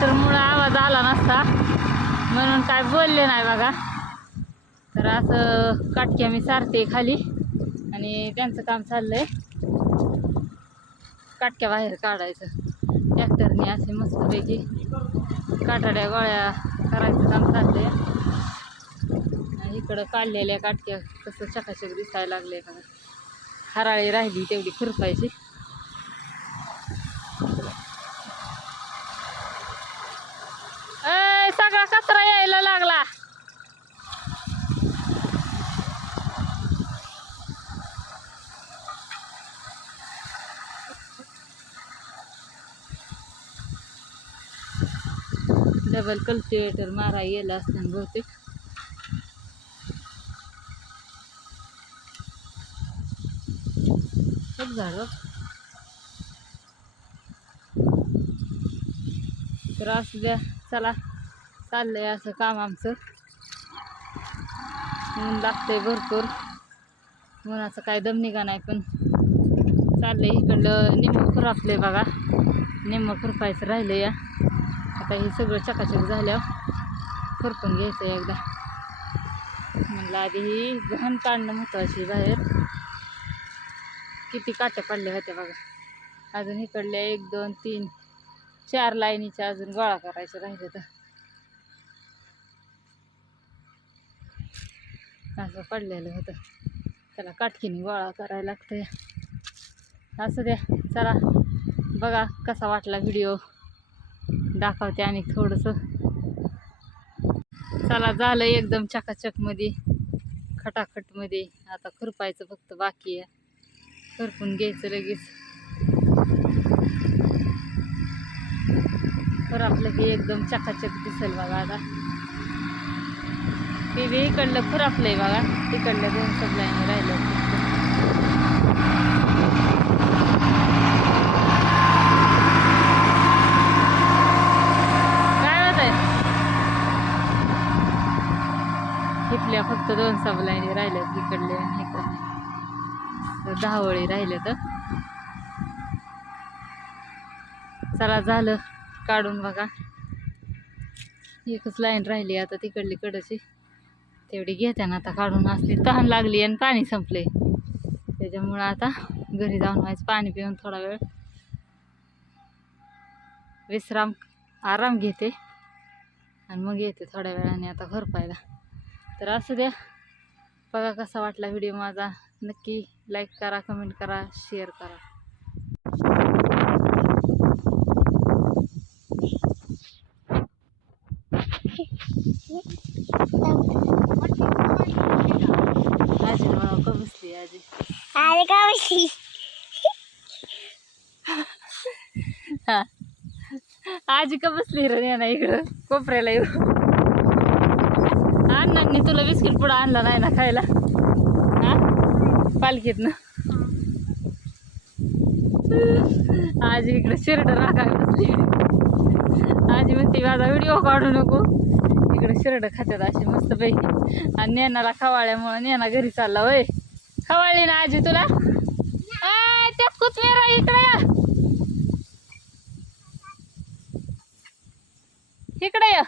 ट्रॅक्टरमुळे आवाज आला नसता म्हणून काय बोलले नाही बघा. तर असं काटक्या मी सारते खाली आणि त्यांचं काम चाललंय काटक्या बाहेर काढायचं. ट्रॅक्टरने असे मस्तपैकी काटाड्या गोळ्या करायचं काम चाललंय. आणि इकडं काढलेल्या काटक्या कसं चकाचक दिसायला लागले बघा. हराळी राहिली तेवढी खुरपायची. सगळा कचरा यायला लागला. डबल कल्टिवेटर मारा गेला असताना बहुतेक. खूप झाड तर असू द्या. चला चाललंय असं काम आमचं. ऊन लागतंय भरपूर. उन्हाचं काय दम निघा नाही पण चाललंय. इकडलं निम्म खुरपलंय बघा. निम्म खुरपायचं राहिलं या. आता हे सगळं चकाचक झाल्यावर खुरपून घ्यायचं एकदा. म्हणलं आधी ही घाण काढणं महत्वाची बाहेर. किती काट्या पडल्या होत्या बघा. अजून इकडल्या 1 2 3 4 लाईनीच्या अजून गोळा करायचं राहिलं. तर असं पडलेलं होतं. त्याला काटकीने गोळा करायला लागतंय. असं द्या. चला बघा कसा वाटला व्हिडिओ दाखवते आणि थोडंसं. चला झालं एकदम चकाचकमध्ये खटाखटमध्ये. आता खुरपायचं फक्त बाकी आहे. खुरपून घ्यायचं लगेच. खुरपलं की एकदम चकाचक दिसेल बघा. आता ते बी इकडलं खुरपलंय बघा. तिकडल्या 2 सबलाईने राहिलं. इथल्या फक्त 2 सबलाईनी राहिल्यात. इकडले आणि इकडले 10 वळी राहिले. तर चला झालं काढून बघा. एकच लाईन राहिली आता तिकडली कडची. तेवढी घेते ना आता काढून. असली तहान लागली आणि पाणी संपले. त्याच्यामुळं आता घरी जाऊन व्हायचं. पाणी पिऊन थोडा वेळ आराम घेते आणि मग येते थोड्या वेळाने आता खुरपायला. तर असू द्या. बघा कसा वाटला व्हिडिओ माझा. नक्की लाईक करा, कमेंट करा, शेअर करा. आजी मला का बसली आजी. अरे का बसली. हा आजी का बसली रे ना इकडं कोपऱ्याला येऊ. अण्णांनी तुला बिस्किट पुडा आणला नाही ना खायला. हा पालखीत ना. आजी इकडे शर्ट राखायला बसली. आजी म्हणते माझा व्हिडिओ काढू नको. इकडे शर्ट खात्यात अशी मस्त पैकी. आणि नेनाला खवाळ्यामुळे नेना घरी चालला. वय खवाळली ना आजी तुला. त्यात कुचमेरा इकडे या. इकडे या.